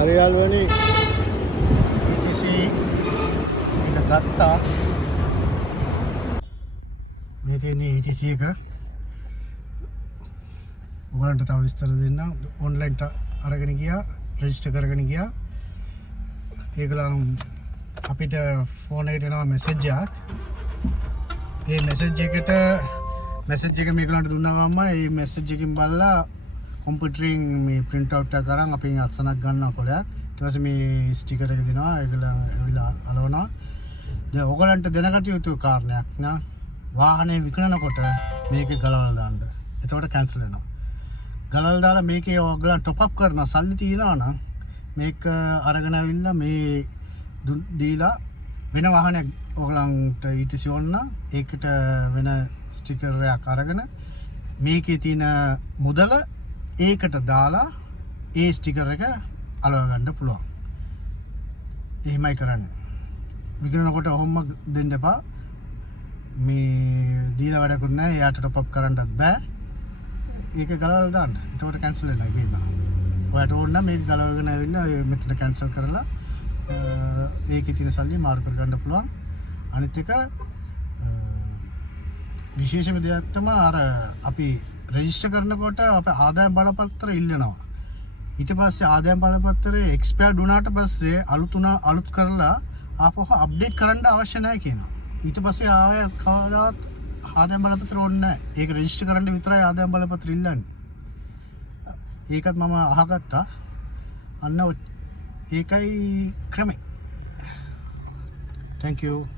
හරි යාළුවනේ ETC එක ගත්තා. මේ තියෙන්නේ ETC එක. ඔයාලන්ට තව විස්තර දෙන්න. ඔන්ලයින්ට අරගෙන ගියා, රෙජිස්ටර් කරගෙන ගියා. ඒගොල්ලන් අපිට ෆෝන් එකට එනවා මෙසේජ් එකක්. ඒ මෙසේජ් එක මේගොල්ලන්ට දුන්නා ගමන් මේ මෙසේජ් එකකින් බලලා කම්පියුටරින් මේ print out එක කරන් අපි අත්සනක් ගන්නවා කොලයක්. ඊට පස්සේ මේ ස්ටිකර් එක දෙනවා. ඒගොල්ලන් ඇවිල්ලා අලවනවා. දැන් ඔයගලන්ට දැනගත යුතු කාරණයක් නා වාහනේ විකුණනකොට මේක ගලවලා දාන්න. එතකොට කැන්සල් වෙනවා. ගලවලා දාලා මේකේ ඔයගලන් টොප් අප් කරනවා. සල්ලි තියනවා නම් මේක අරගෙන ඇවිල්ලා මේ දීලා වෙන වාහනයක් ඔයගලන්ට ETC ඕන නම් ඒකට වෙන ස්ටිකර් එකක් අරගෙන මේකේ තියෙන මුදල ඒකට දාලා ඒ ස්ටිකර් එක අලව ගන්න පුළුවන්. එහෙමයි කරන්නේ. විකුණනකොට ඔහොම දෙන්න එපා. මේ දීලා වැඩකුත් නැහැ. එයාට টොප් අප් කරන්නත් බෑ. ඒක ගලවලා දාන්න. එතකොට කැන්සල් වෙනවා ඒක. ඔයාට ඕන නම් මේක ගලවගෙන ඇවිල්ලා මෙතන කැන්සල් කරලා ඒකේ තියෙන සල්ලි මාරු කර ගන්න පුළුවන්. අනිත් එක විශේෂම දෙයක් තමයි අර අපි රෙජිස්ටර් කරනකොට අපේ ආදායම් බලපත්‍ර ඉල්ලනවා. ඊට පස්සේ ආදායම් බලපත්‍රේ එක්ස්පයර්ඩ් වුණාට පස්සේ අලුත් කරලා ආපහු අප්ඩේට් කරන්න අවශ්‍ය නැහැ කියනවා. ඊට පස්සේ ආය කවදාවත් ආදායම් බලපත්‍ර ඕනේ නැහැ. ඒක රෙජිස්ටර් කරන්න විතරයි ආදායම් බලපත්‍ර ඉල්ලන්නේ. ඒකත් මම අහගත්තා. අන්න ඒකයි ක්‍රමේ. Thank you.